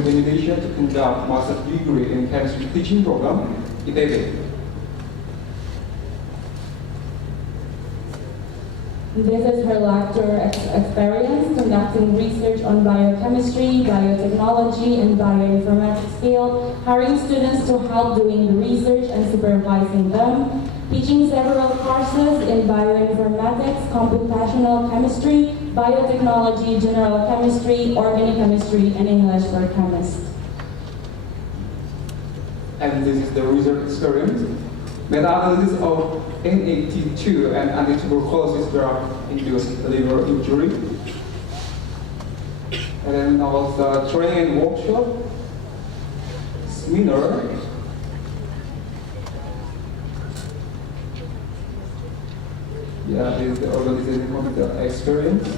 received the invitation to conduct master's degree in chemistry teaching program in David. This is her lecture experience conducting research on biochemistry, biotechnology, and bioinformatics field, hiring students to help doing the research and supervising them, teaching several courses in bioinformatics, computational chemistry, biotechnology, general chemistry, organic chemistry, and English for chemists. And this is the research experience. Meta-analysis of NAT2 and anti-tuberculosis drug induced liver injury. And then also training and workshop, seminar, yeah, this is the organization of the experience.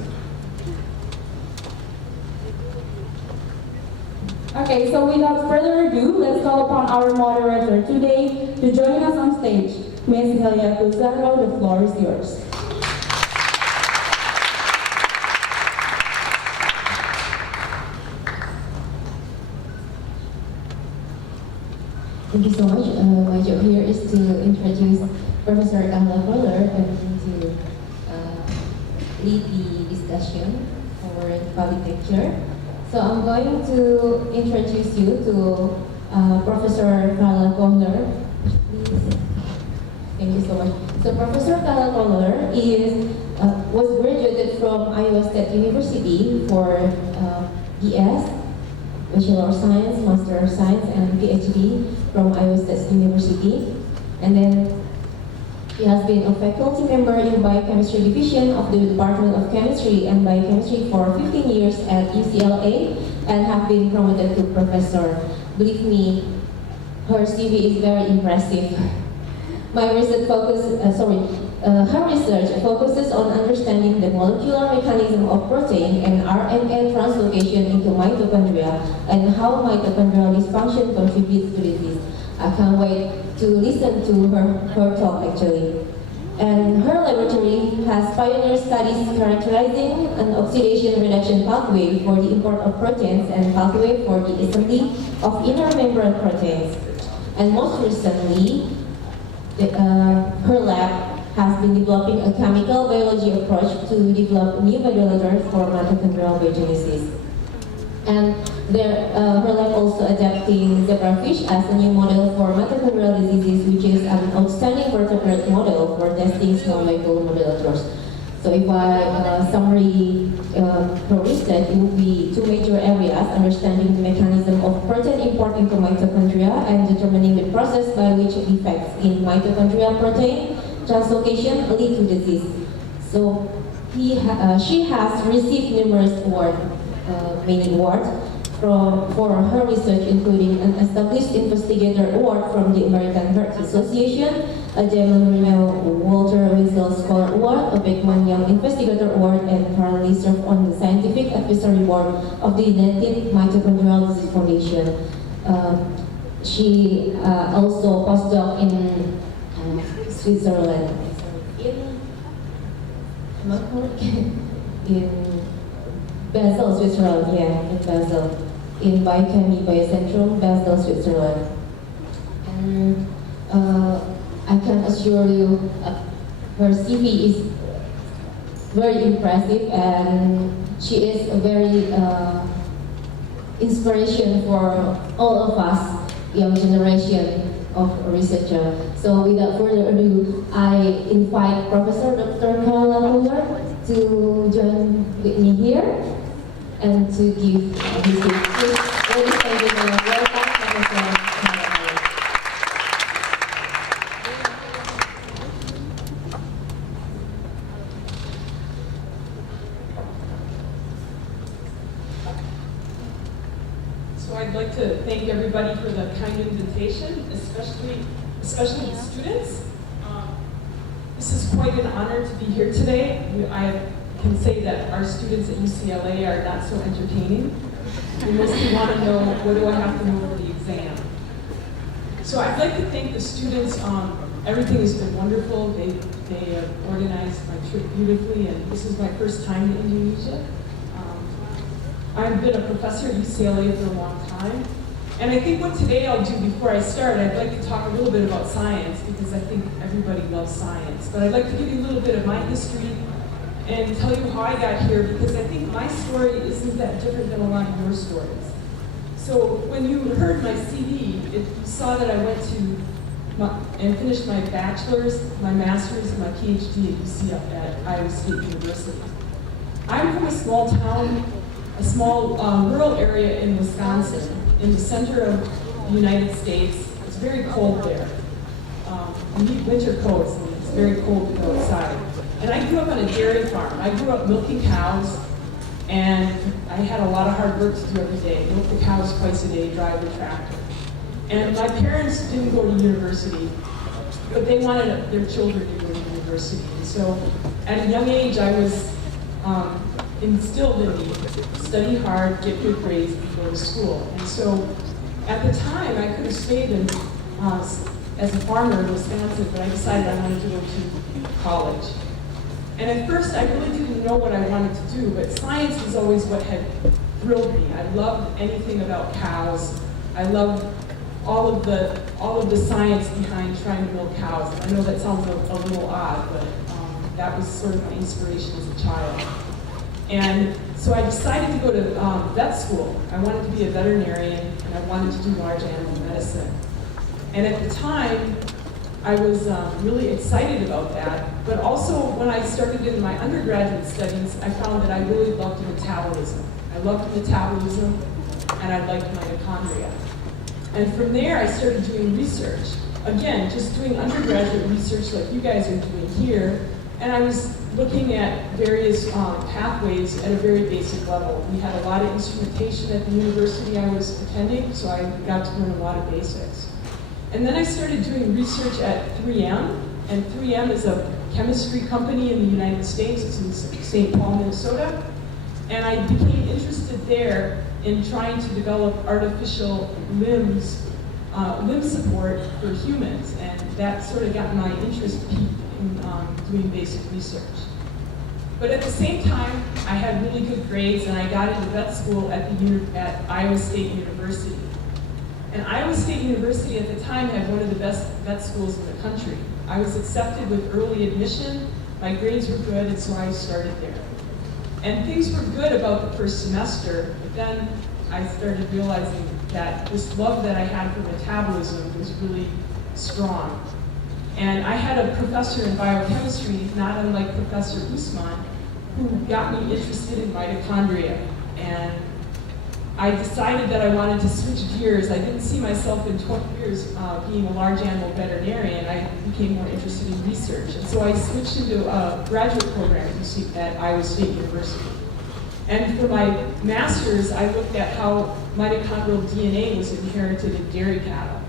Okay, so without further ado, let's call upon our moderator today to join us on stage. Ms. Helia Pizarro, the floor is yours. Thank you so much. My job here is to introduce Professor Carla Koehler and to lead the discussion for public lecture. So I'm going to introduce you to Professor Carla Koehler. Please. Thank you so much. So Professor Carla Koehler was graduated from Iowa State University for BS, Bachelor of Science, Master of Science, and PhD from Iowa State University. And then he has been a faculty member in Biochemistry Division of the Department of Chemistry and Biochemistry for 15 years at UCLA and have been promoted to professor. Believe me, her CV is very impressive. Her research focuses on understanding the molecular mechanism of protein and RNA translocation into mitochondria and how mitochondrial dysfunction contributes to disease. I can't wait to listen to her talk actually. And her laboratory has pioneered studies characterizing an oxidation reduction pathway for the import of proteins and pathway for the assembly of inner membrane proteins. And most recently, her lab has been developing a chemical biology approach to develop new modulators for mitochondrial biogenesis. And her lab also adapting zebrafish as a new model for mitochondrial diseases, which is an outstanding vertebrate model for testing small molecule modulators. So if I summary her research, it would be two major areas: understanding the mechanism of protein import into mitochondria and determining the process by which defects in mitochondrial protein translocation lead to disease. So she has received numerous awards, many awards for her research, including an Established Investigator Award from the American Heart Association, a Damon Reno Walter Wiesel Scholar Award, a Beckman Young Investigator Award, and currently serves on the Scientific Advisory Board of the United Mitochondrial Disease Foundation. She also postdoc in Switzerland. In Basel, Switzerland, in Basel. In Biochemie Biocentrum, Basel, Switzerland. And I can assure you, her CV is very impressive, and she is a very inspiration for all of us, young generation of researchers. So without further ado, I invite Professor Dr. Carla Koehler to join with me here and to give his speech. Ladies and gentlemen, welcome Professor Carla Koehler. So I'd like to thank everybody for the kind invitation, especially the students. This is quite an honor to be here today. I can say that our students at UCLA are not so entertaining. They mostly want to know, what do I have to know for the exam? So I'd like to thank the students. Everything has been wonderful. They have organized my trip beautifully, and this is my first time in Indonesia. I've been a professor at UCLA for a long time. And I think what today I'll do before I start, I'd like to talk a little bit about science because I think everybody loves science. But I'd like to give you a little bit of my history and tell you how I got here because I think my story isn't that different than a lot of your stories. So when you heard my CV, you saw that I went to and finished my bachelor's, my master's, and my PhD at Iowa State University. I'm from a small town, a small rural area in Wisconsin, in the center of the United States. It's very cold there. We need winter coats, and it's very cold to go outside. And I grew up on a dairy farm. I grew up milking cows, and I had a lot of hard work to do every day. Milk the cows twice a day, drive the tractor. And my parents didn't go to university, but they wanted their children to go to university. And so at a young age, I was instilled in me, study hard, get good grades, and go to school. And so at the time, I could have stayed in, as a farmer in Wisconsin, but I decided I wanted to go to college. And at first, I really didn't know what I wanted to do, but science was always what had thrilled me. I loved anything about cows. I loved all of the science behind trying to milk cows. I know that sounds a little odd, but that was sort of my inspiration as a child. And so I decided to go to vet school. I wanted to be a veterinarian, and I wanted to do large animal medicine. And at the time, I was really excited about that, but also when I started in my undergraduate studies, I found that I really loved metabolism. I loved metabolism, and I liked mitochondria. And from there, I started doing research. Again, just doing undergraduate research like you guys are doing here, and I was looking at various pathways at a very basic level. We had a lot of instrumentation at the university I was attending, so I got to learn a lot of basics. And then I started doing research at 3M, and 3M is a chemistry company in the United States. It's in St. Paul, Minnesota. And I became interested there in trying to develop artificial limb support for humans, and that sort of got my interest peaked in doing basic research. But at the same time, I had really good grades, and I got into vet school at Iowa State University. And Iowa State University at the time had one of the best vet schools in the country. I was accepted with early admission, my grades were good, and so I started there. And things were good about the first semester, but then I started realizing that this love that I had for metabolism was really strong. And I had a professor in biochemistry, not unlike Professor Usman, who got me interested in mitochondria. And I decided that I wanted to switch gears. I didn't see myself in 20 years being a large animal veterinarian. I became more interested in research. And so I switched into a graduate program at Iowa State University. And for my master's, I looked at how mitochondrial DNA was inherited in dairy cattle.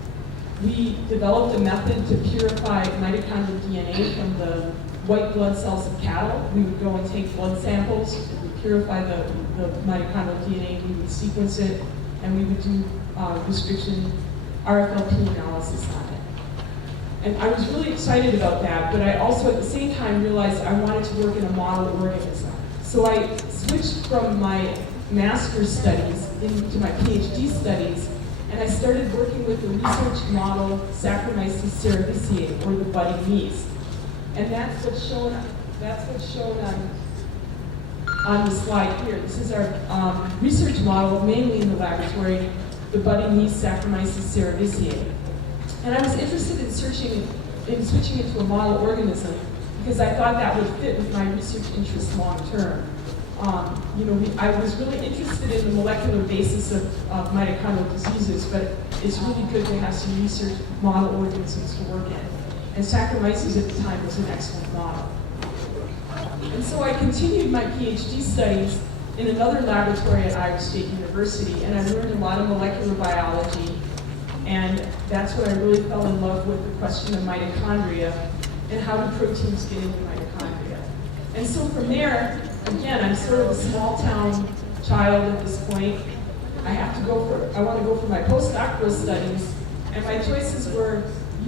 We developed a method to purify mitochondrial DNA from the white blood cells of cattle. We would go and take blood samples, we would purify the mitochondrial DNA, we would sequence it, and we would do restriction RFLP analysis on it. And I was really excited about that, but I also at the same time realized I wanted to work in a model organism. So I switched from my master's studies into my PhD studies, and I started working with the research model Saccharomyces cerevisiae, or the budding yeast. And that's what's shown on the slide here. This is our research model, mainly in the laboratory, the budding yeast Saccharomyces cerevisiae. And I was interested in switching into a model organism because I thought that would fit with my research interests long term. I was really interested in the molecular basis of mitochondrial diseases, but it's really good to have some research model organisms to work in. And Saccharomyces at the time was an excellent model. And so I continued my PhD studies in another laboratory at Iowa State University, and I learned a lot of molecular biology, and that's when I really fell in love with the question of mitochondria and how do proteins get into mitochondria. And so from there, again, I'm sort of a small town child at this point. I want to go for my postdoctoral studies, and my choices were,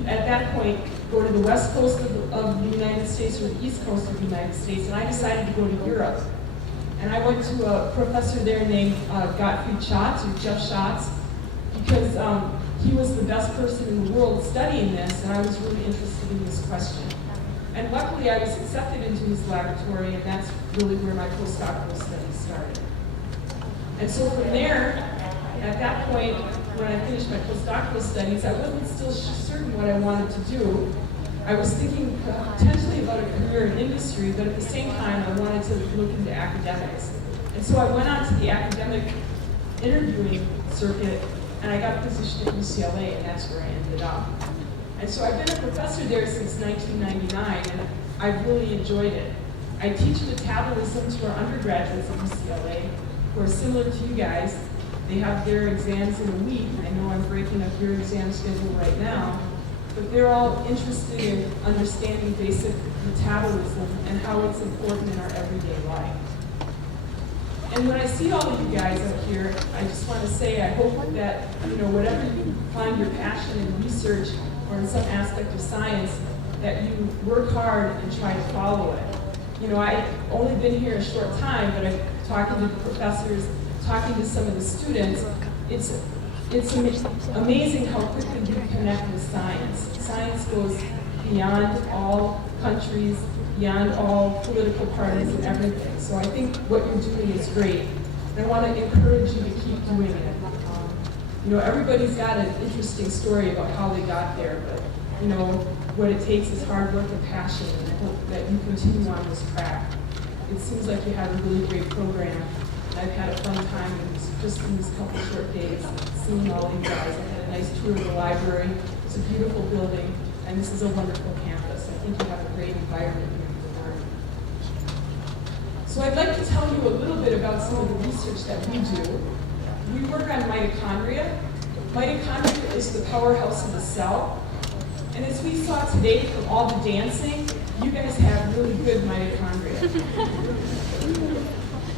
at that point, go to the west coast of the United States or the east coast of the United States, and I decided to go to Europe. And I went to a professor there named Gottfried Schatz, or Jeff Schatz, because he was the best person in the world studying this, and I was really interested in this question. And luckily, I was accepted into his laboratory, and that's really where my postdoctoral studies started. And so from there, at that point, when I finished my postdoctoral studies, I wasn't still certain what I wanted to do. I was thinking potentially about a career in industry, but at the same time, I wanted to look into academics. And so I went on to the academic interviewing circuit, and I got a position at UCLA, and that's where I ended up. And so I've been a professor there since 1999, and I've really enjoyed it. I teach metabolism to our undergraduates at UCLA, who are similar to you guys. They have their exams in a week. I know I'm breaking up your exam schedule right now, but they're all interested in understanding basic metabolism and how it's important in our everyday life. And when I see all of you guys up here, I just want to say I hope that, whatever you find your passion in research or in some aspect of science, that you work hard and try to follow it. I've only been here a short time, but I'm talking to the professors, talking to some of the students. It's amazing how quickly you connect with science. Science goes beyond all countries, beyond all political parties and everything. So I think what you're doing is great. And I want to encourage you to keep doing it. Everybody's got an interesting story about how they got there, but what it takes is hard work and passion, and I hope that you continue on this track. It seems like you have a really great program. I've had a fun time just in these couple short days seeing all you guys. I had a nice tour of the library. It's a beautiful building, and this is a wonderful campus. I think you have a great environment here to learn. So I'd like to tell you a little bit about some of the research that we do. We work on mitochondria. Mitochondria is the powerhouse of the cell. And as we saw today from all the dancing, you guys have really good mitochondria.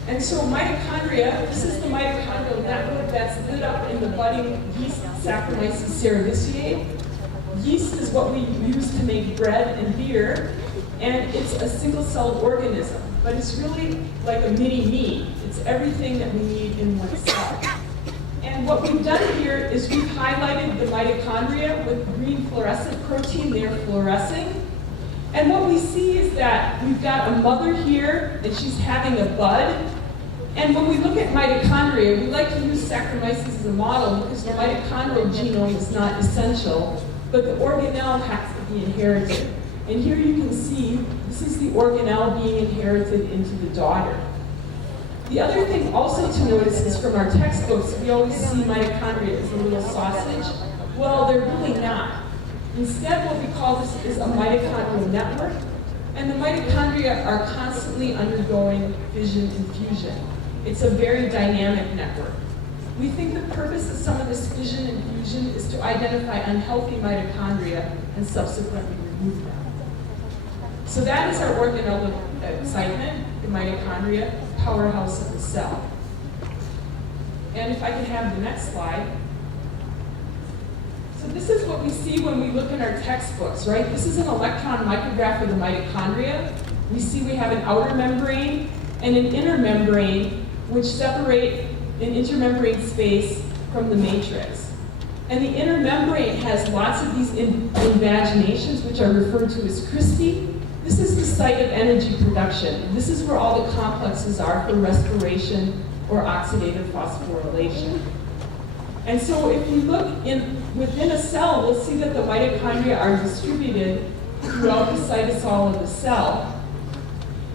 And so mitochondria, this is the mitochondrial network that's lit up in the budding yeast Saccharomyces cerevisiae. Yeast is what we use to make bread and beer, and it's a single-celled organism, but it's really like a mini-me. It's everything that we need in one cell. And what we've done here is we've highlighted the mitochondria with green fluorescent protein. They're fluorescing. And what we see is that we've got a mother here, and she's having a bud. And when we look at mitochondria, we like to use Saccharomyces as a model because the mitochondrial genome is not essential, but the organelle has to be inherited. And here you can see, this is the organelle being inherited into the daughter. The other thing also to notice is from our textbooks, we always see mitochondria as a little sausage. Well, they're really not. Instead, what we call this is a mitochondrial network, and the mitochondria are constantly undergoing fission and fusion. It's a very dynamic network. We think the purpose of some of this fission and fusion is to identify unhealthy mitochondria and subsequently remove them. So that is our organelle of excitement, the mitochondria, powerhouse of the cell. And if I can have the next slide. So this is what we see when we look in our textbooks, right? This is an electron micrograph of the mitochondria. We see we have an outer membrane and an inner membrane, which separate an intermembrane space from the matrix. And the inner membrane has lots of these invaginations, which are referred to as cristae. This is the site of energy production. This is where all the complexes are for respiration or oxidative phosphorylation. And so if you look within a cell, we'll see that the mitochondria are distributed throughout the cytosol of the cell.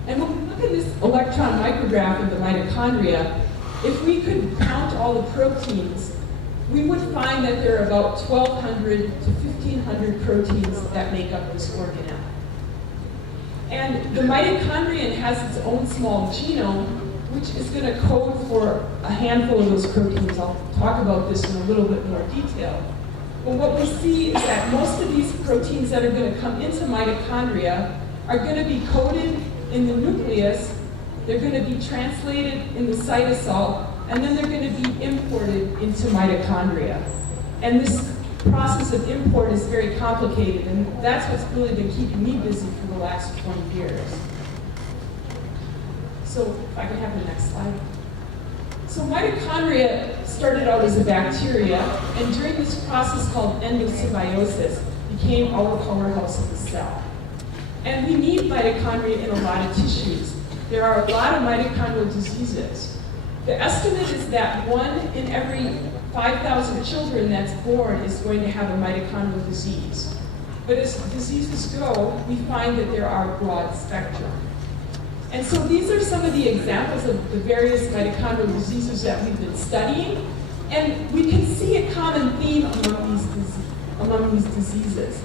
And when we look at this electron micrograph of the mitochondria, if we could count all the proteins, we would find that there are about 1,200 to 1,500 proteins that make up this organelle. And the mitochondrion has its own small genome, which is going to code for a handful of those proteins. I'll talk about this in a little bit more detail. But what we see is that most of these proteins that are going to come into mitochondria are going to be coded in the nucleus, they're going to be translated in the cytosol, and then they're going to be imported into mitochondria. And this process of import is very complicated, and that's what's really been keeping me busy for the last 20 years. So if I can have the next slide. So mitochondria started out as a bacteria, and during this process called endosymbiosis, became our powerhouse of the cell. And we need mitochondria in a lot of tissues. There are a lot of mitochondrial diseases. The estimate is that 1 in every 5,000 children that's born is going to have a mitochondrial disease. But as diseases go, we find that there are a broad spectrum. And so these are some of the examples of the various mitochondrial diseases that we've been studying. And we can see a common theme among these diseases.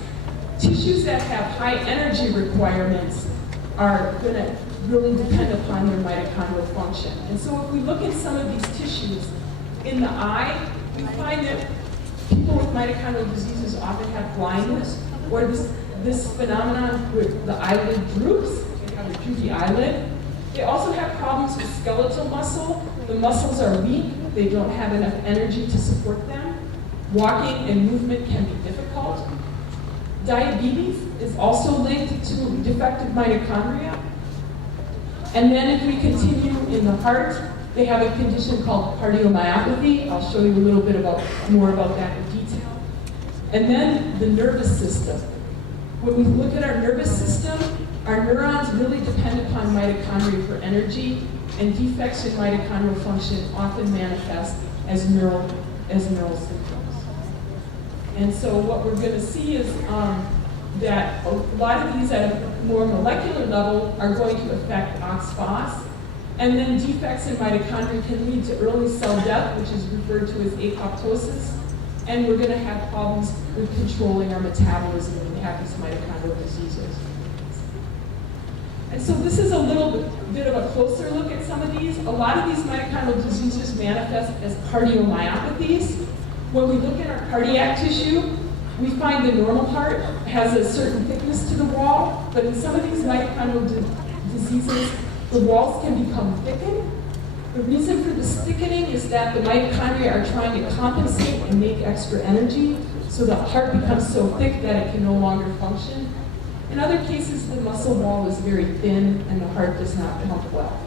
Tissues that have high energy requirements are going to really depend upon their mitochondrial function. And so if we look at some of these tissues, in the eye, we find that people with mitochondrial diseases often have blindness, or this phenomenon where the eyelid droops, they have a droopy eyelid. They also have problems with skeletal muscle. The muscles are weak, they don't have enough energy to support them. Walking and movement can be difficult. Diabetes is also linked to defective mitochondria. And then if we continue in the heart, they have a condition called cardiomyopathy. I'll show you a little bit more about that in detail. And then the nervous system. When we look at our nervous system, our neurons really depend upon mitochondria for energy, and defects in mitochondrial function often manifest as neural symptoms. And so what we're going to see is that a lot of these at a more molecular level are going to affect OXPHOS. And then defects in mitochondria can lead to early cell death, which is referred to as apoptosis. And we're going to have problems with controlling our metabolism when we have these mitochondrial diseases. And so this is a little bit of a closer look at some of these. A lot of these mitochondrial diseases manifest as cardiomyopathies. When we look at our cardiac tissue, we find the normal heart has a certain thickness to the wall, but in some of these mitochondrial diseases, the walls can become thickened. The reason for this thickening is that the mitochondria are trying to compensate and make extra energy, so the heart becomes so thick that it can no longer function. In other cases, the muscle wall is very thin and the heart does not pump well.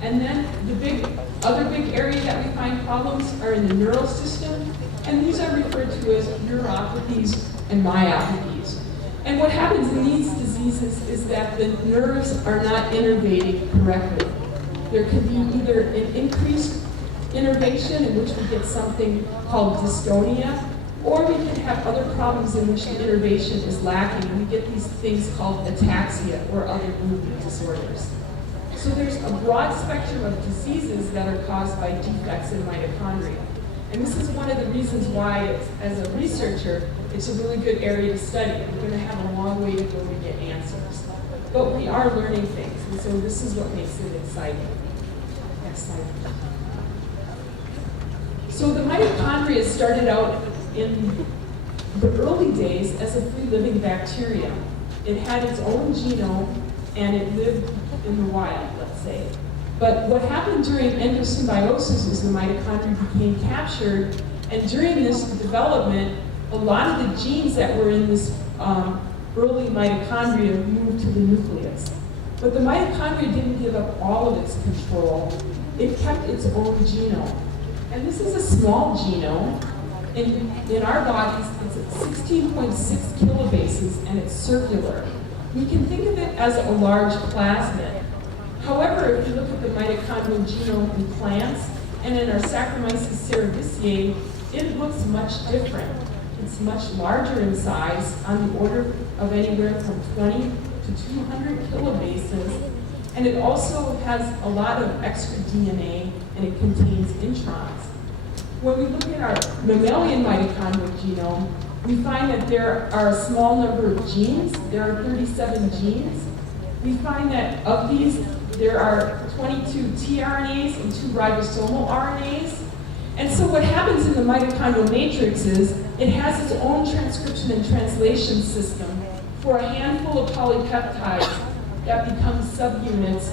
And then the other big area that we find problems are in the neural system, and these are referred to as neuropathies and myopathies. And what happens in these diseases is that the nerves are not innervating correctly. There could be either an increased innervation in which we get something called dystonia, or we can have other problems in which the innervation is lacking, and we get these things called ataxia or other movement disorders. So there's a broad spectrum of diseases that are caused by defects in mitochondria. And this is one of the reasons why, as a researcher, it's a really good area to study. We're going to have a long way to go to get answers. But we are learning things, and so this is what makes it exciting. Next slide. So the mitochondria started out in the early days as a free-living bacteria. It had its own genome, and it lived in the wild, let's say. But what happened during endosymbiosis is the mitochondria became captured, and during this development, a lot of the genes that were in this early mitochondria moved to the nucleus. But the mitochondria didn't give up all of its control. It kept its own genome. And this is a small genome. In our bodies, it's at 16.6 kilobases, and it's circular. We can think of it as a large plasmid. However, if you look at the mitochondrial genome in plants and in our Saccharomyces cerevisiae, it looks much different. It's much larger in size, on the order of anywhere from 20 to 200 kilobases, and it also has a lot of extra DNA, and it contains introns. When we look at our mammalian mitochondrial genome, we find that there are a small number of genes. There are 37 genes. We find that of these, there are 22 tRNAs and 2 ribosomal RNAs. And so what happens in the mitochondrial matrix is it has its own transcription and translation system for a handful of polypeptides that become subunits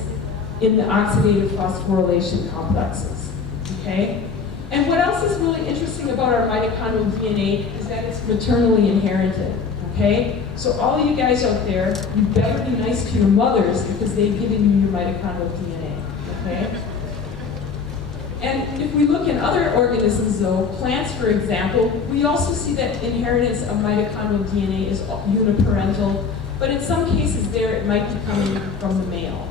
in the oxidative phosphorylation complexes. Okay? And what else is really interesting about our mitochondrial DNA is that it's maternally inherited. okay? So all of you guys out there, you better be nice to your mothers because they've given you your mitochondrial DNA, okay? And if we look in other organisms though, plants for example, we also see that inheritance of mitochondrial DNA is uniparental, but in some cases there it might be coming from the male.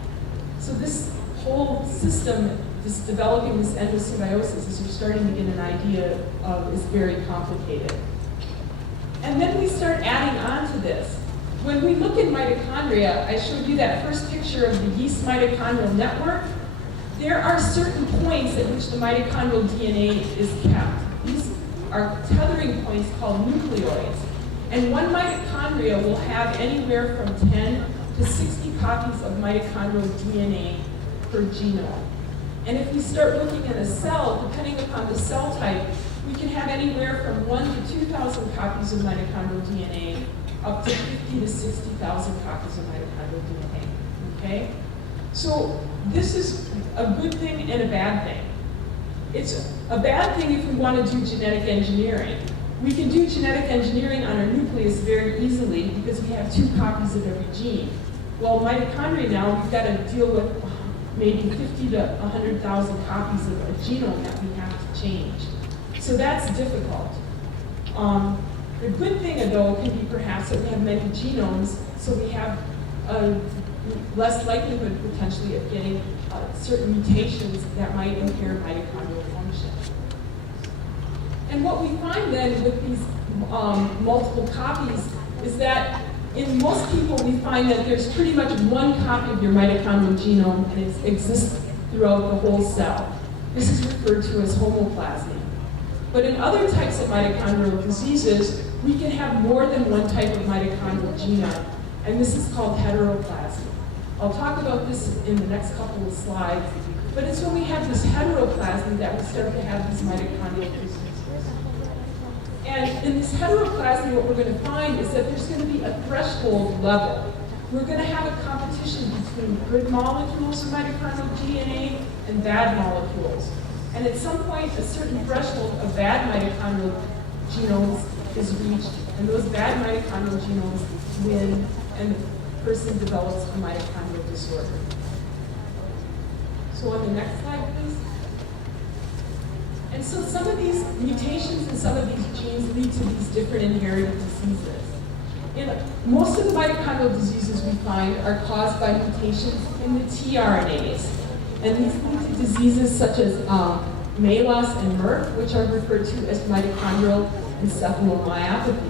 So this whole system, this developing this endosymbiosis, as you're starting to get an idea of, is very complicated. And then we start adding on to this. When we look at mitochondria, I showed you that first picture of the yeast mitochondrial network. There are certain points at which the mitochondrial DNA is kept. These are tethering points called nucleoids. And one mitochondria will have anywhere from 10 to 60 copies of mitochondrial DNA per genome. And if we start looking at a cell, depending upon the cell type, we can have anywhere from 1,000 to 2,000 copies of mitochondrial DNA up to 50 to 60,000 copies of mitochondrial DNA, okay? So this is a good thing and a bad thing. It's a bad thing if we want to do genetic engineering. We can do genetic engineering on our nucleus very easily because we have 2 copies of every gene. Well, mitochondria now, we've got to deal with maybe 50 to 100,000 copies of a genome that we have to change. So that's difficult. The good thing, though, can be perhaps that we have many genomes, so we have a less likelihood potentially of getting certain mutations that might impair mitochondrial function. And what we find then with these multiple copies is that in most people we find that there's pretty much one copy of your mitochondrial genome and it exists throughout the whole cell. This is referred to as homoplasmy. But in other types of mitochondrial diseases, we can have more than one type of mitochondrial genome, and this is called heteroplasmy. I'll talk about this in the next couple of slides, but it's when we have this heteroplasmy that we start to have these mitochondrial diseases. And in this heteroplasmy, what we're going to find is that there's going to be a threshold level. We're going to have a competition between good molecules of mitochondrial DNA and bad molecules. And at some point, a certain threshold of bad mitochondrial genomes is reached, and those bad mitochondrial genomes win, and the person develops a mitochondrial disorder. So on the next slide, please. And so some of these mutations in some of these genes lead to these different inherited diseases. Most of the mitochondrial diseases we find are caused by mutations in the tRNAs. And these lead to diseases such as MELAS and MERT, which are referred to as mitochondrial encephalomyopathies.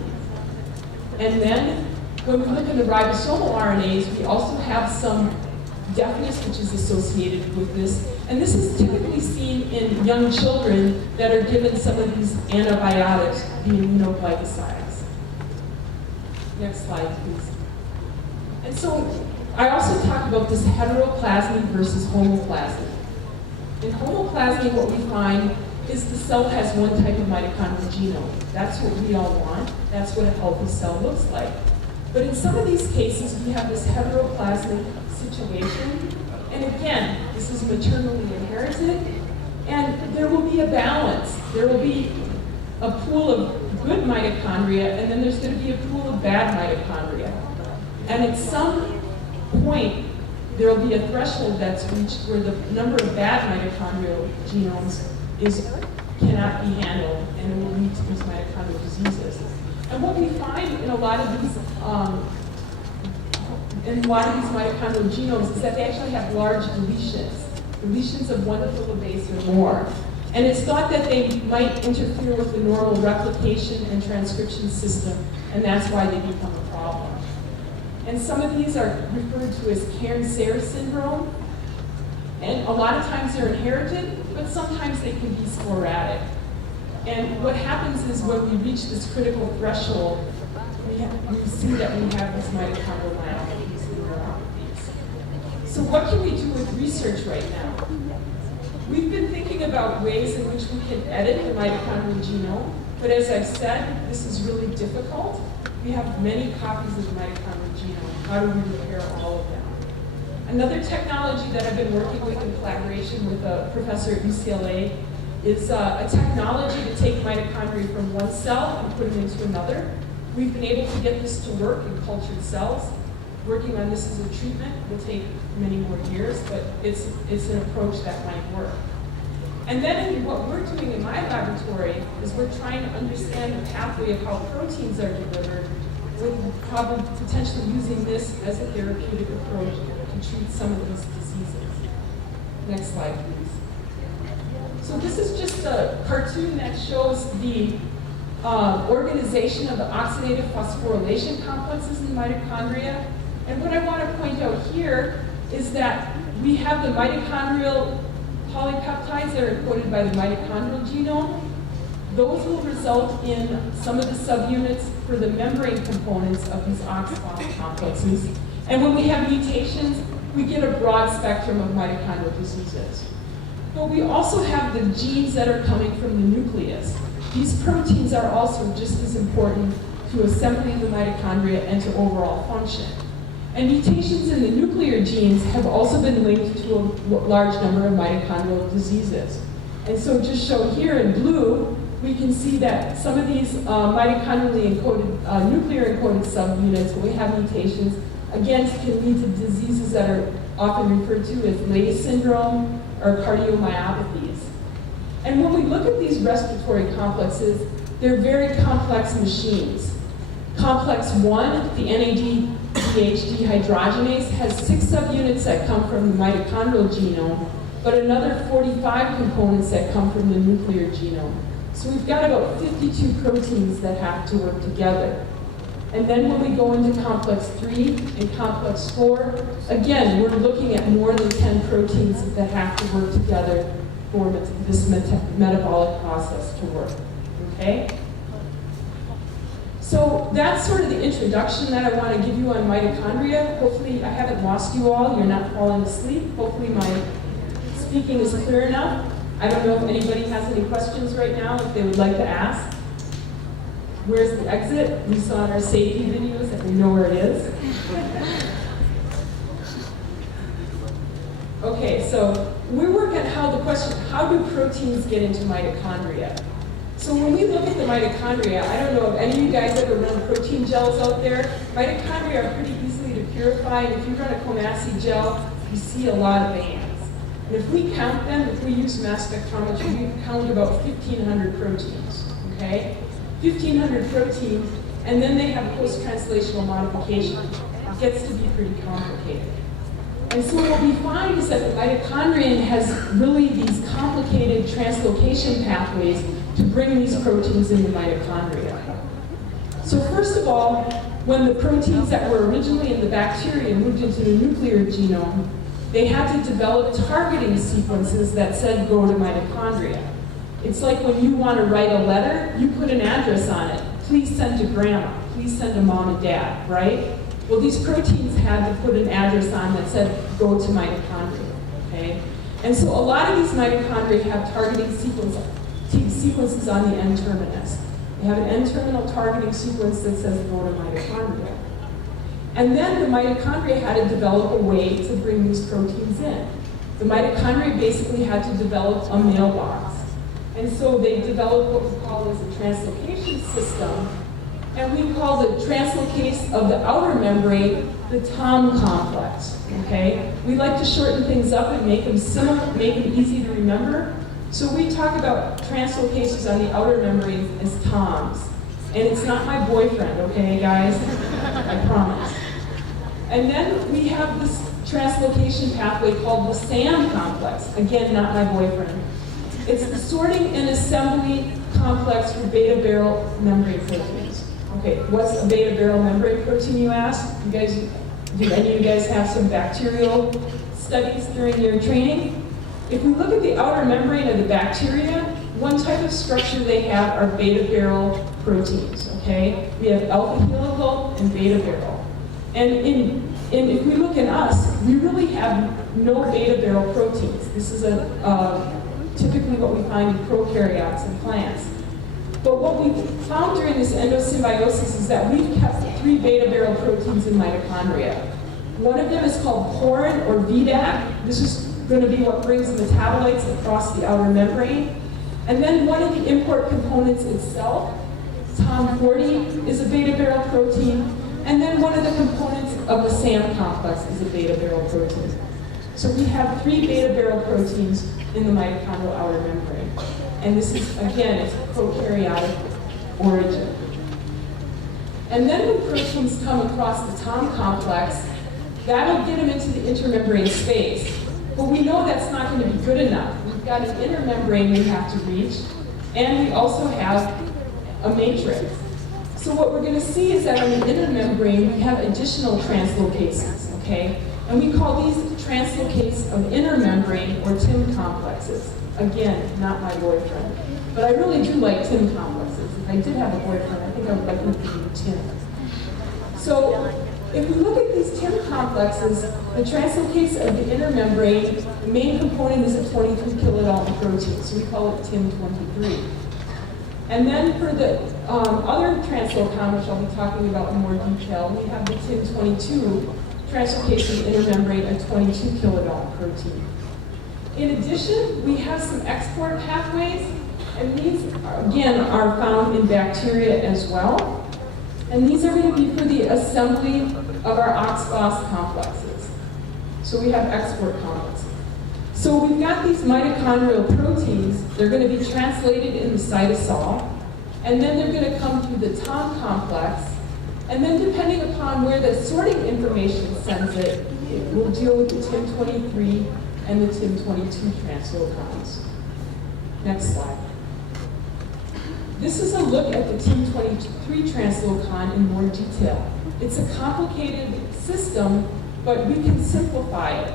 And then when we look at the ribosomal RNAs, we also have some deafness which is associated with this. And this is typically seen in young children that are given some of these antibiotics, the aminoglycosides. Next slide, please. And so I also talked about this heteroplasmy versus homoplasmy. In homoplasmy, what we find is the cell has one type of mitochondrial genome. That's what we all want. That's what a healthy cell looks like. But in some of these cases, we have this heteroplasmic situation. And again, this is maternally inherited. And there will be a balance. There will be a pool of good mitochondria, and then there's going to be a pool of bad mitochondria. And at some point, there will be a threshold that's reached where the number of bad mitochondrial genomes cannot be handled, and it will lead to these mitochondrial diseases. And what we find in a lot of these mitochondrial genomes is that they actually have large deletions of one kilobase or more. And it's thought that they might interfere with the normal replication and transcription system, and that's why they become a problem. And some of these are referred to as Cairns-Sayre syndrome. And a lot of times they're inherited, but sometimes they can be sporadic. And what happens is when we reach this critical threshold, we see that we have these mitochondrial myopathies and neuropathies. So what can we do with research right now? We've been thinking about ways in which we can edit the mitochondrial genome, but as I've said, this is really difficult. We have many copies of the mitochondrial genome. How do we repair all of them? Another technology that I've been working with in collaboration with a professor at UCLA is a technology to take mitochondria from one cell and put it into another. We've been able to get this to work in cultured cells. Working on this as a treatment will take many more years, but it's an approach that might work. And then what we're doing in my laboratory is we're trying to understand the pathway of how proteins are delivered, with probably potentially using this as a therapeutic approach to treat some of these diseases. Next slide, please. So this is just a cartoon that shows the organization of the oxidative phosphorylation complexes in the mitochondria. And what I want to point out here is that we have the mitochondrial polypeptides that are encoded by the mitochondrial genome. Those will result in some of the subunits for the membrane components of these oxphos complexes. And when we have mutations, we get a broad spectrum of mitochondrial diseases. But we also have the genes that are coming from the nucleus. These proteins are also just as important to assembly of the mitochondria and to overall function. And mutations in the nuclear genes have also been linked to a large number of mitochondrial diseases. And so just shown here in blue, we can see that some of these mitochondrially encoded, nuclear encoded subunits, when we have mutations, again, can lead to diseases that are often referred to as Leigh syndrome or cardiomyopathies. And when we look at these respiratory complexes, they're very complex machines. Complex 1, the NADPH dehydrogenase, has 6 subunits that come from the mitochondrial genome, but another 45 components that come from the nuclear genome. So we've got about 52 proteins that have to work together. And then when we go into complex 3 and complex 4, again, we're looking at more than 10 proteins that have to work together for this metabolic process to work, okay? So that's sort of the introduction that I want to give you on mitochondria. Hopefully I haven't lost you all, you're not falling asleep. Hopefully my speaking is clear enough. I don't know if anybody has any questions right now, if they would like to ask. Where's the exit? We saw in our safety videos that we know where it is. Okay, so we work at how do proteins get into mitochondria? So when we look at the mitochondria, I don't know if any of you guys ever run protein gels out there. Mitochondria are pretty easily to purify, and if you run a Comasi gel, you see a lot of bands. And if we count them, if we use mass spectrometry, we count about 1,500 proteins, okay? 1,500 proteins, and then they have post-translational modification. It gets to be pretty complicated. And so what we find is that the mitochondrion has really these complicated translocation pathways to bring these proteins into mitochondria. So first of all, when the proteins that were originally in the bacteria moved into the nuclear genome, they had to develop targeting sequences that said go to mitochondria. It's like when you want to write a letter, you put an address on it. Please send to grandma. Please send to mom and dad, right? Well, these proteins had to put an address on that said go to mitochondria, okay? And so a lot of these mitochondria have targeting sequences on the N-terminus. They have an N-terminal targeting sequence that says go to mitochondria. And then the mitochondria had to develop a way to bring these proteins in. The mitochondria basically had to develop a mailbox. And so they developed what we call as a translocation system. And we call the translocase of the outer membrane the Tom complex, okay? We like to shorten things up and make them simple, make them easy to remember. So we talk about translocases on the outer membrane as Toms. And it's not my boyfriend, okay, guys? I promise. And then we have this translocation pathway called the SAM complex. Again, not my boyfriend. It's the sorting and assembly complex for beta-barrel membrane proteins. Okay, what's a beta-barrel membrane protein, you ask? You guys, did any of you guys have some bacterial studies during your training? If we look at the outer membrane of the bacteria, one type of structure they have are beta-barrel proteins, okay? We have alpha helical and beta-barrel. And if we look at us, we really have no beta-barrel proteins. This is typically what we find in prokaryotes and plants. But what we found during this endosymbiosis is that we've kept 3 beta-barrel proteins in mitochondria. One of them is called porin or VDAC. This is going to be what brings metabolites across the outer membrane. And then one of the import components itself TOM40 is a beta-barrel protein, and then one of the components of the SAM complex is a beta-barrel protein. So we have 3 beta-barrel proteins in the mitochondrial outer membrane. And this is, again, it's prokaryotic origin. And then when proteins come across the TOM complex, that'll get them into the intermembrane space. But we know that's not going to be good enough. We've got an inner membrane we have to reach, and we also have a matrix. So what we're going to see is that on the inner membrane, we have additional translocases, okay? And we call these translocase of inner membrane or TIM complexes. Again, not my boyfriend. But I really do like TIM complexes. If I did have a boyfriend, I think I would like him to be TIM. So if we look at these TIM complexes, the translocase of the inner membrane, the main component is a 23 kilodalton protein, so we call it TIM23. And then for the other translocon, which I'll be talking about in more detail, we have the TIM22 translocase of the inner membrane, a 22 kilodalton protein. In addition, we have some export pathways, and these, again, are found in bacteria as well. And these are going to be for the assembly of our oxphos complexes. So we have export complexes. So we've got these mitochondrial proteins. They're going to be translated in the cytosol, and then they're going to come through the TOM complex. And then depending upon where the sorting information sends it, it will deal with the TIM23 and the TIM22 translocons. Next slide. This is a look at the TIM23 translocon in more detail. It's a complicated system, but we can simplify it.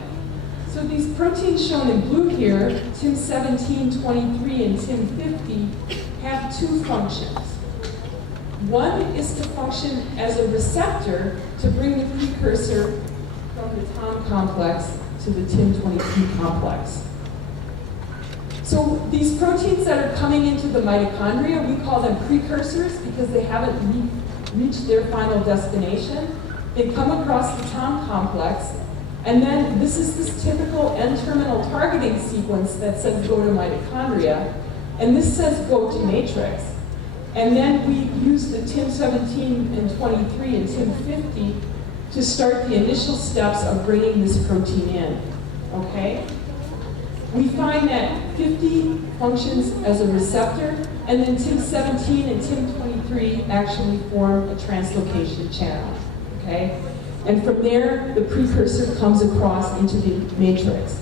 So these proteins shown in blue here, TIM17, 23, and TIM50, have 2 functions. One is to function as a receptor to bring the precursor from the TOM complex to the TIM23 complex. So these proteins that are coming into the mitochondria, we call them precursors because they haven't reached their final destination. They come across the TOM complex, and then this is this typical N-terminal targeting sequence that says go to mitochondria, and this says go to matrix. And then we use the TIM17 and 23 and TIM50 to start the initial steps of bringing this protein in, okay? We find that 50 functions as a receptor, and then TIM17 and TIM23 actually form a translocation channel, okay? And from there, the precursor comes across into the matrix.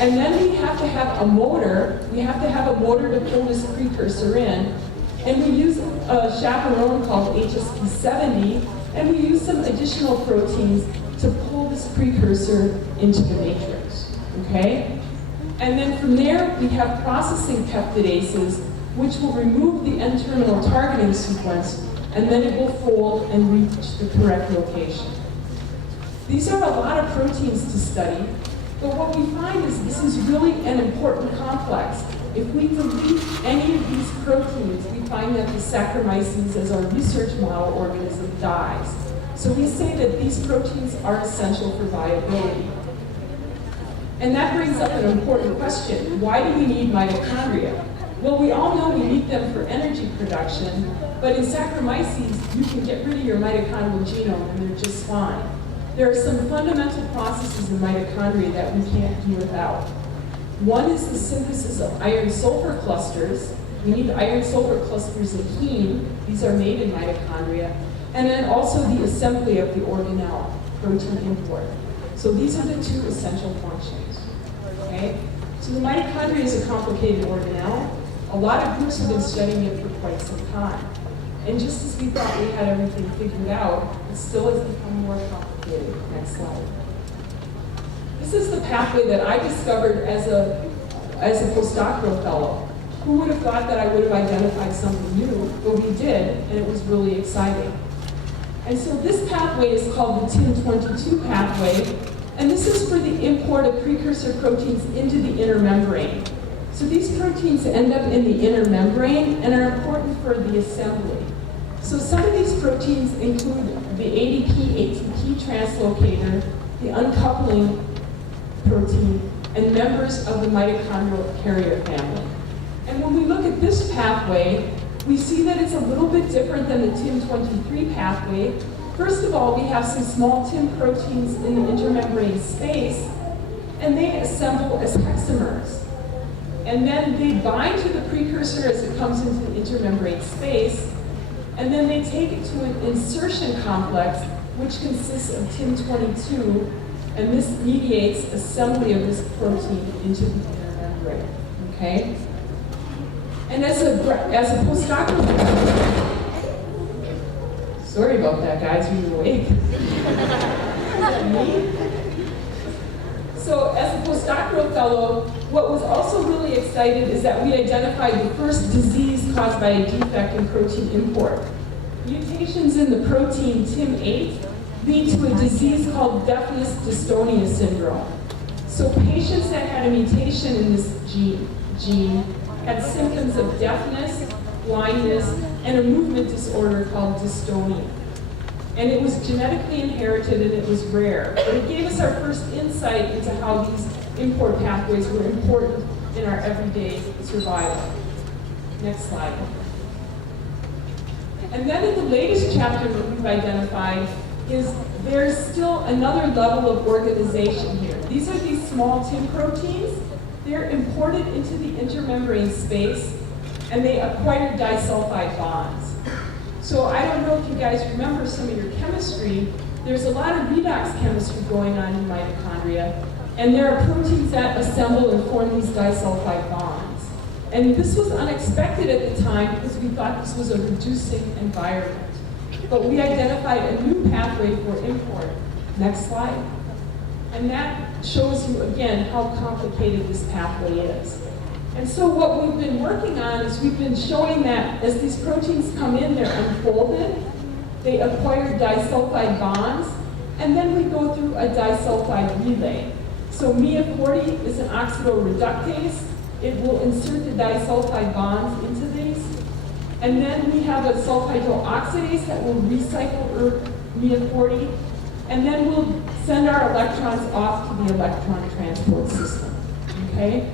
And then we have to have a motor. We have to have a motor to pull this precursor in. And we use a chaperone called HSP70, and we use some additional proteins to pull this precursor into the matrix, okay? And then from there, we have processing peptidases, which will remove the N-terminal targeting sequence, and then it will fold and reach the correct location. These are a lot of proteins to study, but what we find is this is really an important complex. If we delete any of these proteins, we find that the Saccharomyces, as our research model organism, dies. So we say that these proteins are essential for viability. And that brings up an important question. Why do we need mitochondria? Well, we all know we need them for energy production, but in Saccharomyces, you can get rid of your mitochondrial genome and they're just fine. There are some fundamental processes in mitochondria that we can't do without. One is the synthesis of iron-sulfur clusters. We need iron-sulfur clusters in heme. These are made in mitochondria. And then also the assembly of the organelle, protein import. So these are the 2 essential functions, okay? So the mitochondria is a complicated organelle. A lot of groups have been studying it for quite some time. And just as we thought we had everything figured out, it still has become more complicated. Next slide. This is the pathway that I discovered as a postdoctoral fellow. Who would have thought that I would have identified something new? But we did, and it was really exciting. And so this pathway is called the TIM22 pathway, and this is for the import of precursor proteins into the inner membrane. So these proteins end up in the inner membrane and are important for the assembly. So some of these proteins include the ADP-ATP translocator, the uncoupling protein, and members of the mitochondrial carrier family. And when we look at this pathway, we see that it's a little bit different than the TIM23 pathway. First of all, we have some small TIM proteins in the intermembrane space, and they assemble as hexamers. And then they bind to the precursor as it comes into the intermembrane space, and then they take it to an insertion complex, which consists of TIM22, and this mediates assembly of this protein into the intermembrane, okay? And as a postdoctoral, sorry about that, guys, are you awake? Is that me? So as a postdoctoral fellow, what was also really exciting is that we identified the first disease caused by a defect in protein import. Mutations in the protein TIM8 lead to a disease called deafness dystonia syndrome. So patients that had a mutation in this gene had symptoms of deafness, blindness, and a movement disorder called dystonia. And it was genetically inherited and it was rare. But it gave us our first insight into how these import pathways were important in our everyday survival. Next slide. And then in the latest chapter that we've identified is there's still another level of organization here. These are these small TIM proteins. They're imported into the intermembrane space and they acquire disulfide bonds. So I don't know if you guys remember some of your chemistry. There's a lot of redox chemistry going on in mitochondria, and there are proteins that assemble and form these disulfide bonds. And this was unexpected at the time because we thought this was a reducing environment. But we identified a new pathway for import. Next slide. And that shows you again how complicated this pathway is. And so what we've been working on is we've been showing that as these proteins come in, they're unfolded, they acquire disulfide bonds, and then we go through a disulfide relay. So MIA40 is an oxidoreductase. It will insert the disulfide bonds into these. And then we have a sulfhydroxidase that will recycle MIA40. And then we'll send our electrons off to the electron transport system, okay?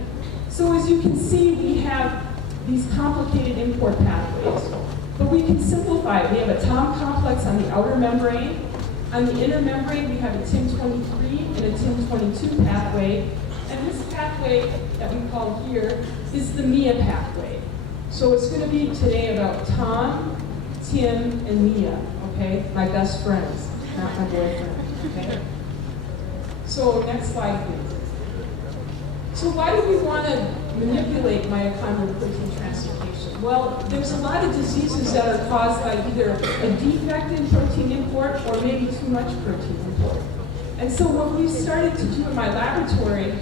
So as you can see, we have these complicated import pathways, but we can simplify it. We have a TOM complex on the outer membrane. On the inner membrane, we have a TIM23 and a TIM22 pathway, and this pathway that we call here is the MIA pathway. So it's going to be today about TOM, TIM, and MIA, okay? My best friends, not my boyfriend, okay? So next slide, please. So why do we want to manipulate mitochondrial protein translocation? Well, there's a lot of diseases that are caused by either a defect in protein import or maybe too much protein import. And so what we've started to do in my laboratory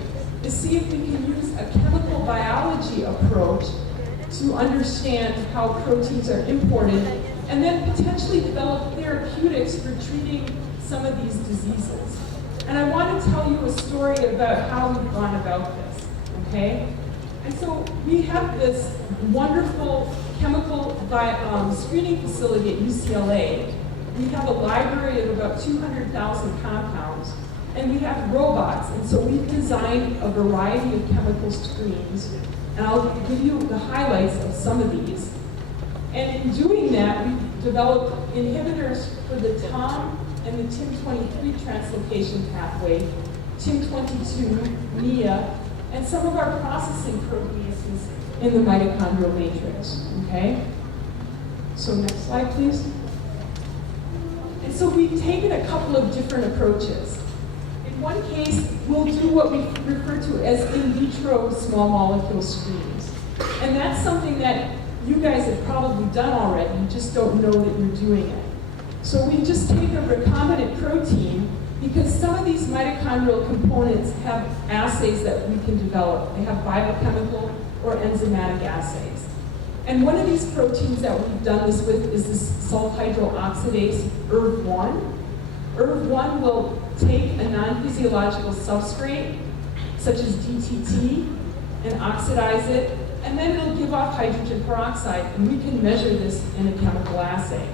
is see if we can use a chemical biology approach to understand how proteins are imported and then potentially develop therapeutics for treating some of these diseases. And I want to tell you a story about how we've gone about this, okay? And so we have this wonderful chemical screening facility at UCLA. We have a library of about 200,000 compounds, and we have robots. And so we've designed a variety of chemical screens, and I'll give you the highlights of some of these. And in doing that, we've developed inhibitors for the TOM and the TIM23 translocation pathway, TIM22, MIA, and some of our processing proteases in the mitochondrial matrix, okay? So next slide, please. And so we've taken a couple of different approaches. In one case, we'll do what we refer to as in vitro small molecule screens. And that's something that you guys have probably done already, you just don't know that you're doing it. So we just take a recombinant protein because some of these mitochondrial components have assays that we can develop. They have biochemical or enzymatic assays. And one of these proteins that we've done this with is this sulfhydroxidase ERV1. ERV1 will take a non-physiological substrate, such as DTT, and oxidize it, and then it'll give off hydrogen peroxide, and we can measure this in a chemical assay.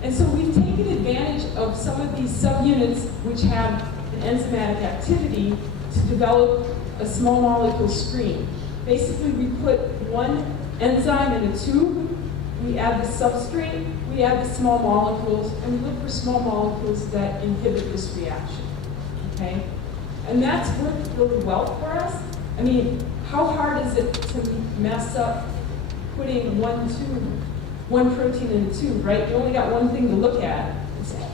And so we've taken advantage of some of these subunits which have an enzymatic activity to develop a small molecule screen. Basically, we put one enzyme in a tube, we add the substrate, we add the small molecules, and we look for small molecules that inhibit this reaction, okay? And that's worked really well for us. I mean, how hard is it to mess up putting one protein in a tube, right? You only got one thing to look at.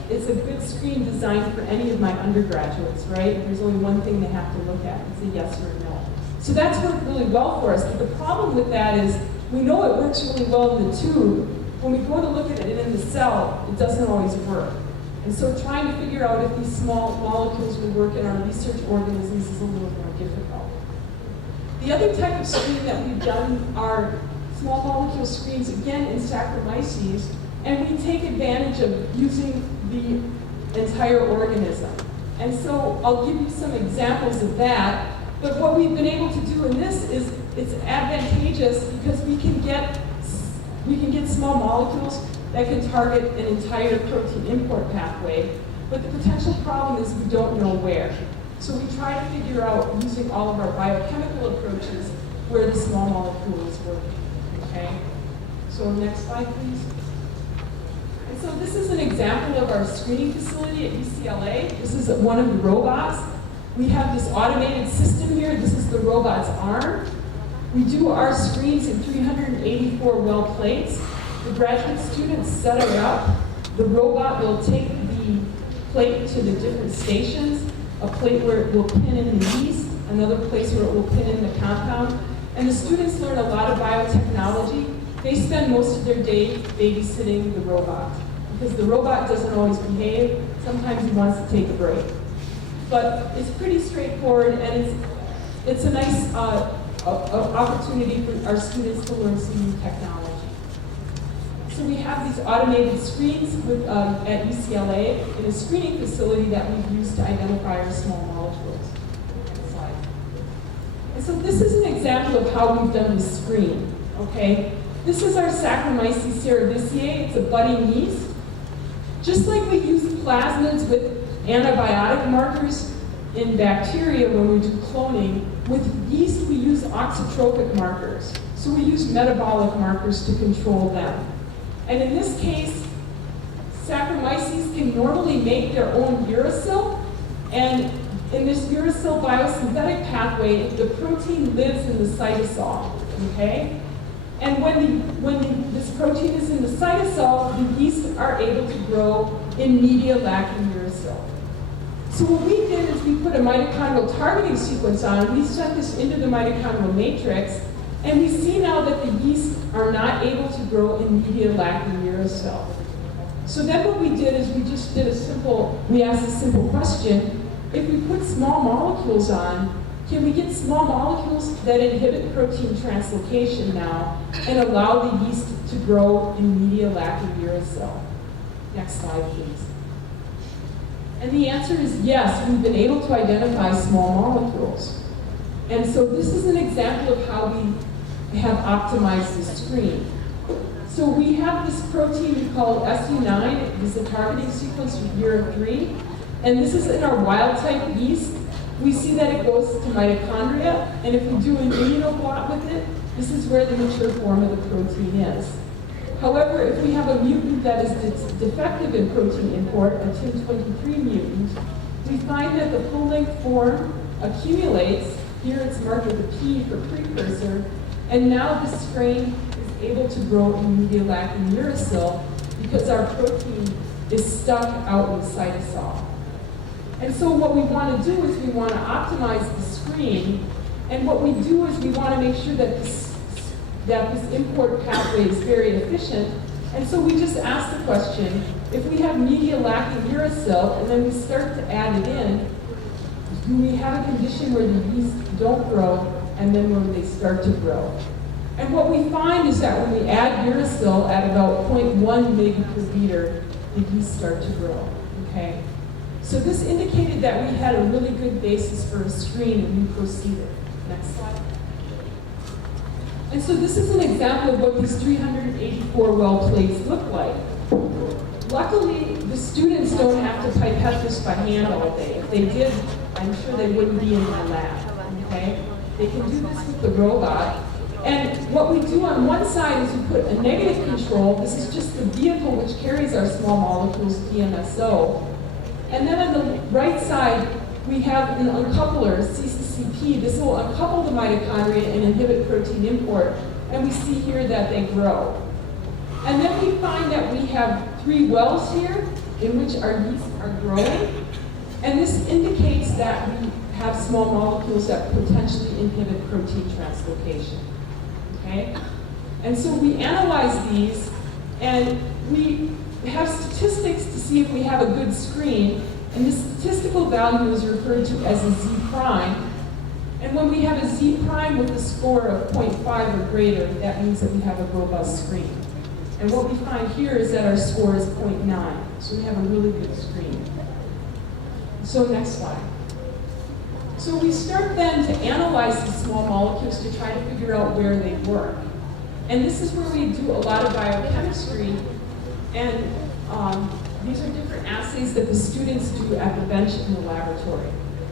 It's a good screen designed for any of my undergraduates, right? There's only one thing they have to look at. It's a yes or a no. So that's worked really well for us. But the problem with that is we know it works really well in the tube. When we go to look at it in the cell, it doesn't always work. And so trying to figure out if these small molecules will work in our research organisms is a little more difficult. The other type of screen that we've done are small molecule screens, again in Saccharomyces, and we take advantage of using the entire organism. And so I'll give you some examples of that. But what we've been able to do in this is it's advantageous because we can get small molecules that can target an entire protein import pathway. But the potential problem is we don't know where. So we try to figure out, using all of our biochemical approaches, where the small molecule is working. Okay? So next slide, please. And so this is an example of our screening facility at UCLA. This is one of the robots. We have this automated system here. This is the robot's arm. We do our screens in 384 well plates. The graduate students set it up. The robot will take the plate to the different stations, a plate where it will pin in the yeast, another place where it will pin in the compound. And the students learn a lot of biotechnology. They spend most of their day babysitting the robot because the robot doesn't always behave. Sometimes he wants to take a break. But it's pretty straightforward, and it's a nice opportunity for our students to learn some new technology. So we have these automated screens at UCLA in a screening facility that we've used to identify our small molecules. Next slide. And so this is an example of how we've done this screen, okay? This is our Saccharomyces cerevisiae. It's a budding yeast. Just like we use plasmids with antibiotic markers in bacteria when we do cloning, with yeast we use auxotrophic markers. So we use metabolic markers to control them. And in this case, Saccharomyces can normally make their own uracil, and in this uracil biosynthetic pathway, the protein lives in the cytosol, okay? And when this protein is in the cytosol, the yeast are able to grow in media lacking uracil. So what we did is we put a mitochondrial targeting sequence on, we sent this into the mitochondrial matrix, and we see now that the yeast are not able to grow in media lacking uracil. So then what we did is we asked a simple question: if we put small molecules on, can we get small molecules that inhibit protein translocation now and allow the yeast to grow in media lacking uracil? Next slide, please. And the answer is yes, we've been able to identify small molecules. And so this is an example of how we have optimized the screen. So we have this protein called SU9, this is a targeting sequence with URA3, and this is in our wild type yeast. We see that it goes to mitochondria, and if we do an immunoblot with it, this is where the mature form of the protein is. However, if we have a mutant that is defective in protein import, a TIM23 mutant, we find that the full-length form accumulates. Here it's marked with a P for precursor, and now the strain is able to grow in media lacking uracil because our protein is stuck out in cytosol. And so what we want to do is we want to optimize the screen, and what we do is we want to make sure that this import pathway is very efficient. And so we just ask the question, if we have media lacking uracil and then we start to add it in, do we have a condition where the yeast don't grow and then when they start to grow? And what we find is that when we add uracil at about 0.1 mg per liter, the yeast start to grow, okay? So this indicated that we had a really good basis for a screen, and we proceeded. Next slide. And so this is an example of what these 384 well plates look like. Luckily, the students don't have to pipette this by hand all day. If they did, I'm sure they wouldn't be in my lab, okay? They can do this with the robot. And what we do on one side is we put a negative control. This is just the vehicle which carries our small molecules, DMSO. And then on the right side, we have an uncoupler, CCCP. This will uncouple the mitochondria and inhibit protein import. And we see here that they grow. And then we find that we have 3 wells here in which our yeast are growing. And this indicates that we have small molecules that potentially inhibit protein translocation. Okay? And so we analyze these, and we have statistics to see if we have a good screen. And this statistical value is referred to as a Z prime. And when we have a Z prime with a score of 0.5 or greater, that means that we have a robust screen. And what we find here is that our score is 0.9. So we have a really good screen. So next slide. So we start then to analyze these small molecules to try to figure out where they work. And this is where we do a lot of biochemistry. And these are different assays that the students do at the bench in the laboratory.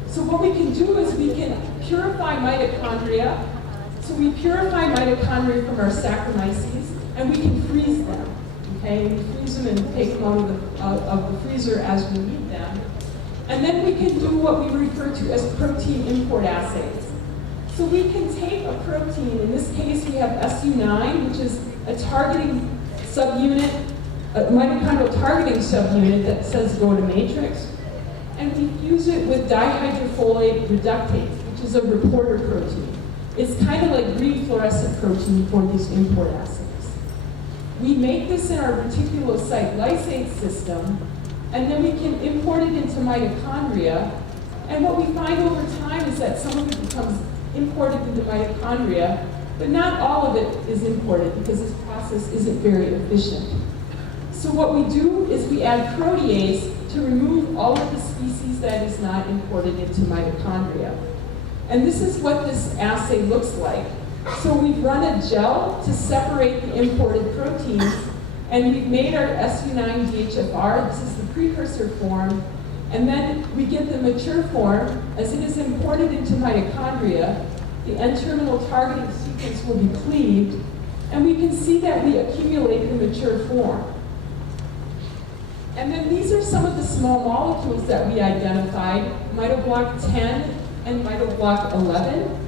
So what we can do is we can purify mitochondria. So we purify mitochondria from our Saccharomyces, and we can freeze them. Okay, we freeze them and take them out of the freezer as we need them. And then we can do what we refer to as protein import assays. So we can take a protein, in this case we have SU9, which is a targeting subunit, a mitochondrial targeting subunit that says go to matrix, and we fuse it with dihydrofolate reductase, which is a reporter protein. It's kind of like green fluorescent protein for these import assays. We make this in our reticulocyte lysate system, and then we can import it into mitochondria. And what we find over time is that some of it becomes imported into mitochondria, but not all of it is imported because this process isn't very efficient. So what we do is we add protease to remove all of the species that is not imported into mitochondria. And this is what this assay looks like. So we've run a gel to separate the imported proteins, and we've made our SU9-DHFR. This is the precursor form. And then we get the mature form. As it is imported into mitochondria, the N-terminal targeting sequence will be cleaved, and we can see that we accumulate the mature form. And then these are some of the small molecules that we identified, mitoblock 10 and mitoblock 11.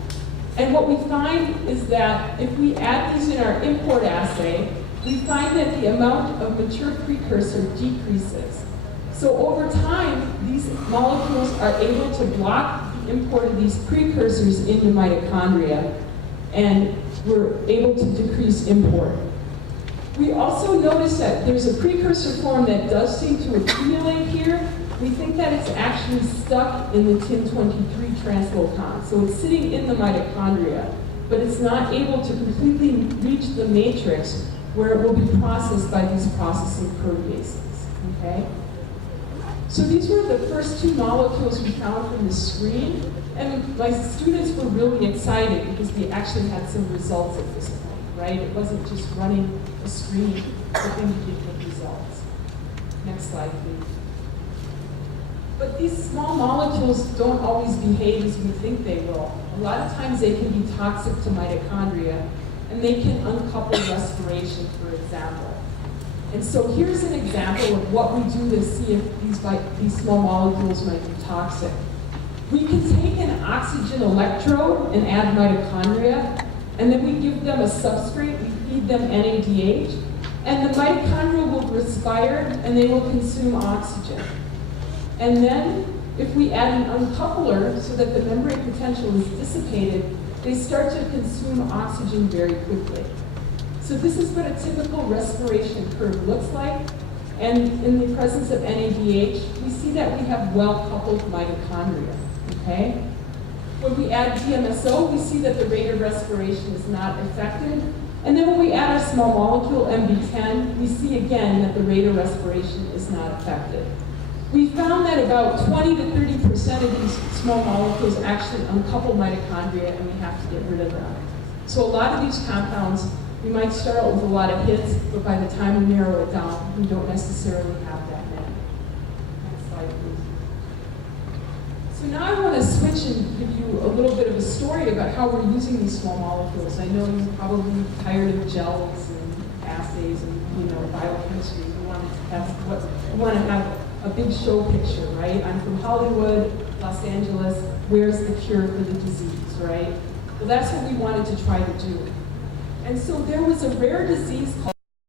And what we find is that if we add these in our import assay, we find that the amount of mature precursor decreases. So over time, these molecules are able to block the import of these precursors into mitochondria, and we're able to decrease import. We also notice that there's a precursor form that does seem to accumulate here. We think that it's actually stuck in the TIM23 translocon. So it's sitting in the mitochondria, but it's not able to completely reach the matrix where it will be processed by these processing proteases, okay? So these were the first 2 molecules we found from the screen, and my students were really excited because we actually had some results at this point, right? It wasn't just running a screen, but then we did get results. Next slide, please. But these small molecules don't always behave as we think they will. A lot of times they can be toxic to mitochondria, and they can uncouple respiration, for example. And so here's an example of what we do to see if these small molecules might be toxic. We can take an oxygen electrode and add mitochondria, and then we give them a substrate, we feed them NADH, and the mitochondria will respire and they will consume oxygen. And then if we add an uncoupler so that the membrane potential is dissipated, they start to consume oxygen very quickly. So this is what a typical respiration curve looks like. And in the presence of NADH, we see that we have well-coupled mitochondria, okay? When we add DMSO, we see that the rate of respiration is not affected. And then when we add our small molecule, MB10, we see again that the rate of respiration is not affected. We found that about 20 to 30% of these small molecules actually uncouple mitochondria, and we have to get rid of them. So a lot of these compounds, we might start out with a lot of hits, but by the time we narrow it down, we don't necessarily have that many. Next slide, please. So So now I want to switch and give you a little bit of a story about how we're using these small molecules. I know you're probably tired of gels and assays and biochemistry. We want to have a big show picture, right? I'm from Hollywood, Los Angeles. Where's the cure for the disease, right? Well, that's what we wanted to try to do. And so there was a rare disease called